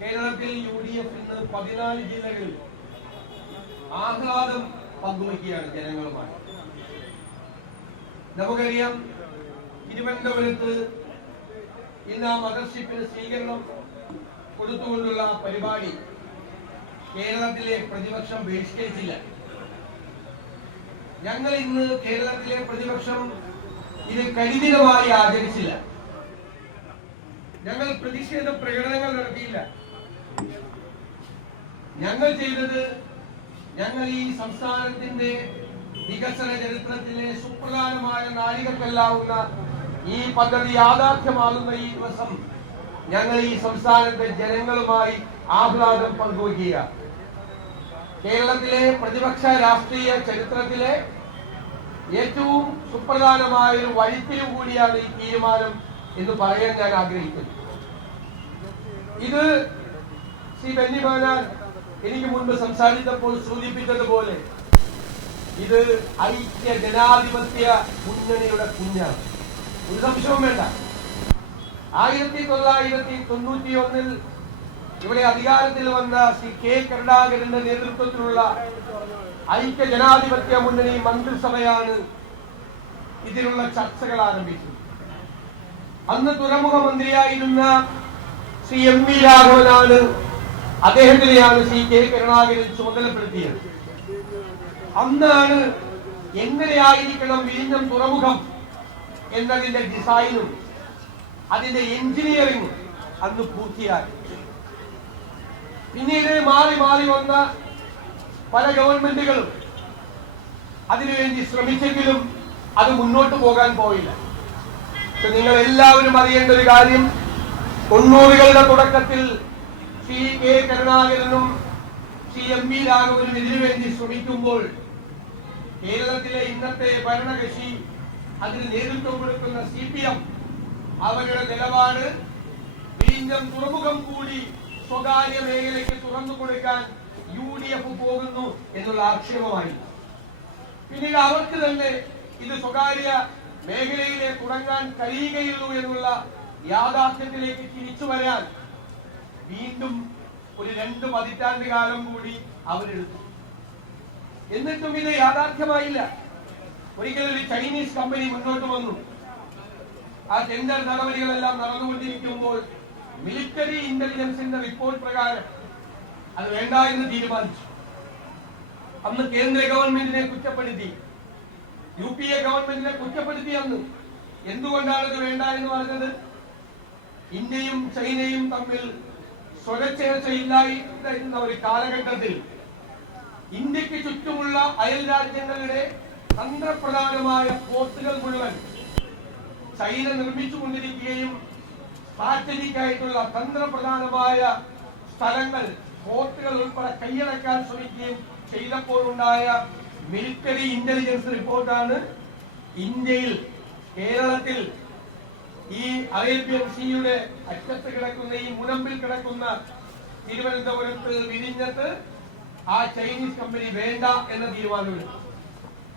കേരളത്തിൽ UDF ഇന്ന് 14 ജില്ലകളിൽ ആഹ്ലാദം പങ്കുവയ്ക്കുകയാണ് ജനങ്ങളുമായി. നമുക്കറിയാം, തിരുവനന്തപുരത്ത് ഇന്ന് ആ മദർഷിപ്പിന് സ്വീകരണം കൊടുത്തുകൊണ്ടുള്ള പരിപാടി കേരളത്തിലെ പ്രതിപക്ഷം ബഹിഷ്കരിച്ചില്ല. ഞങ്ങൾ ഇന്ന് കേരളത്തിലെ പ്രതിപക്ഷം ഇത് കരിദിനമായി ആചരിച്ചില്ല. ഞങ്ങൾ പ്രതിഷേധ പ്രകടനങ്ങൾ നടത്തിയില്ല. ഞങ്ങൾ ചെയ്തത്, ഞങ്ങൾ ഈ സംസ്ഥാനത്തിന്റെ വികസന ചരിത്രത്തിലെ സുപ്രധാനമായ നാഴികക്കല്ലാവുന്ന ഈ പദ്ധതി യാഥാർത്ഥ്യമാകുന്ന ഈ ദിവസം ഞങ്ങൾ ഈ സംസ്ഥാനത്തെ ജനങ്ങളുമായി ആഹ്ലാദം പങ്കുവയ്ക്കുക. കേരളത്തിലെ പ്രതിപക്ഷ രാഷ്ട്രീയ ചരിത്രത്തിലെ ഏറ്റവും സുപ്രധാനമായ ഒരു വഴിത്തിരിവ് കൂടിയാണ് ഈ തീരുമാനം എന്ന് പറയാൻ ഞാൻ ആഗ്രഹിക്കുന്നു. ഇത് ശ്രീ ബെന്നി ബെഹനാൻ എനിക്ക് മുൻപ് സംസാരിച്ചപ്പോൾ സൂചിപ്പിച്ചതുപോലെ ഇത് ഐക്യ ജനാധിപത്യ മുന്നണിയുടെ കുഞ്ഞാണ്. ഒരു സംശയവും വേണ്ട. 1991 ഇവിടെ അധികാരത്തിൽ വന്ന ശ്രീ കെ കരുണാകരന്റെ നേതൃത്വത്തിലുള്ള ഐക്യ ജനാധിപത്യ മുന്നണി മന്ത്രിസഭയാണ് ഇതിനുള്ള ചർച്ചകൾ ആരംഭിച്ചത്. അന്ന് തുറമുഖ മന്ത്രിയായിരുന്ന ശ്രീ MV രാഘവനാണ്, അദ്ദേഹത്തിനെയാണ് ശ്രീ കെ കരുണാകരൻ ചുമതലപ്പെടുത്തിയത്. അന്നാണ് എങ്ങനെയായിരിക്കണം വിഴിഞ്ഞം തുറമുഖം എന്നതിന്റെ ഡിസൈനും അതിന്റെ എഞ്ചിനീയറിംഗും അന്ന് പൂർത്തിയാക്കി. പിന്നീട് മാറി മാറി വന്ന പല ഗവൺമെന്റുകളും അതിനുവേണ്ടി ശ്രമിച്ചെങ്കിലും അത് മുന്നോട്ട് പോകാൻ പോയില്ല. നിങ്ങൾ എല്ലാവരും അറിയേണ്ട ഒരു കാര്യം, 90കളുടെ തുടക്കത്തിൽ ശ്രീ കെ കരുണാകരനും ശ്രീ MV രാഘവനും ഇതിനുവേണ്ടി ശ്രമിക്കുമ്പോൾ കേരളത്തിലെ ഇന്നത്തെ ഭരണകക്ഷി, അതിന് നേതൃത്വം കൊടുക്കുന്ന CPM, അവരുടെ നിലപാട് വിഴിഞ്ഞം തുറമുഖം കൂടി സ്വകാര്യ മേഖലയ്ക്ക് തുറന്നു കൊടുക്കാൻ UDF പോകുന്നു എന്നുള്ള ആക്ഷേപമായി. പിന്നീട് അവർക്ക് തന്നെ ഇത് സ്വകാര്യ മേഖലയിലെ തുടങ്ങാൻ കഴിയുകയുള്ളൂ എന്നുള്ള യാഥാർത്ഥ്യത്തിലേക്ക് തിരിച്ചു വരാൻ വീണ്ടും ഒരു 2 പതിറ്റാണ്ട് കാലം കൂടി അവരെടുത്തു. എന്നിട്ടും ഇത് യാഥാർത്ഥ്യമായില്ല. ഒരിക്കലും ഒരു ചൈനീസ് കമ്പനി മുന്നോട്ട് വന്നു. ആ ടെൻഡർ നടപടികളെല്ലാം നടന്നുകൊണ്ടിരിക്കുമ്പോൾ മിലിറ്ററി ഇന്റലിജൻസിന്റെ റിപ്പോർട്ട് പ്രകാരം അത് വേണ്ട എന്ന് തീരുമാനിച്ചു. അന്ന് കേന്ദ്ര ഗവൺമെന്റിനെ കുറ്റപ്പെടുത്തി, UPA ഗവൺമെന്റിനെ കുറ്റപ്പെടുത്തി. അന്ന് എന്തുകൊണ്ടാണ് ഇത് വേണ്ട എന്ന് പറഞ്ഞത്? ഇന്ത്യയും ചൈനയും തമ്മിൽ സ്വരച്ചേർച്ചയില്ലായിരുന്ന ഒരു കാലഘട്ടത്തിൽ ഇന്ത്യക്ക് ചുറ്റുമുള്ള അയൽ രാജ്യങ്ങളുടെ തന്ത്രപ്രധാനമായ പോർട്ടുകൾ മുഴുവൻ ചൈന നിർമ്മിച്ചുകൊണ്ടിരിക്കുകയും സ്ട്രാറ്റജിക് ആയിട്ടുള്ള തന്ത്രപ്രധാനമായ സ്ഥലങ്ങൾ, പോർട്ടുകൾ ഉൾപ്പെടെ കൈയടക്കാൻ ശ്രമിക്കുകയും ചെയ്തപ്പോഴുണ്ടായ മിലിറ്ററി ഇന്റലിജൻസ് റിപ്പോർട്ടാണ് ഇന്ത്യയിൽ, കേരളത്തിൽ, ഈ അറേബ്യൻ സീയുടെ അറ്റത്ത് കിടക്കുന്ന, ഈ മുനമ്പിൽ കിടക്കുന്ന തിരുവനന്തപുരത്ത്, വിഴിഞ്ഞത്ത് ആ ചൈനീസ് കമ്പനി വേണ്ട എന്ന തീരുമാനമെടുത്തു.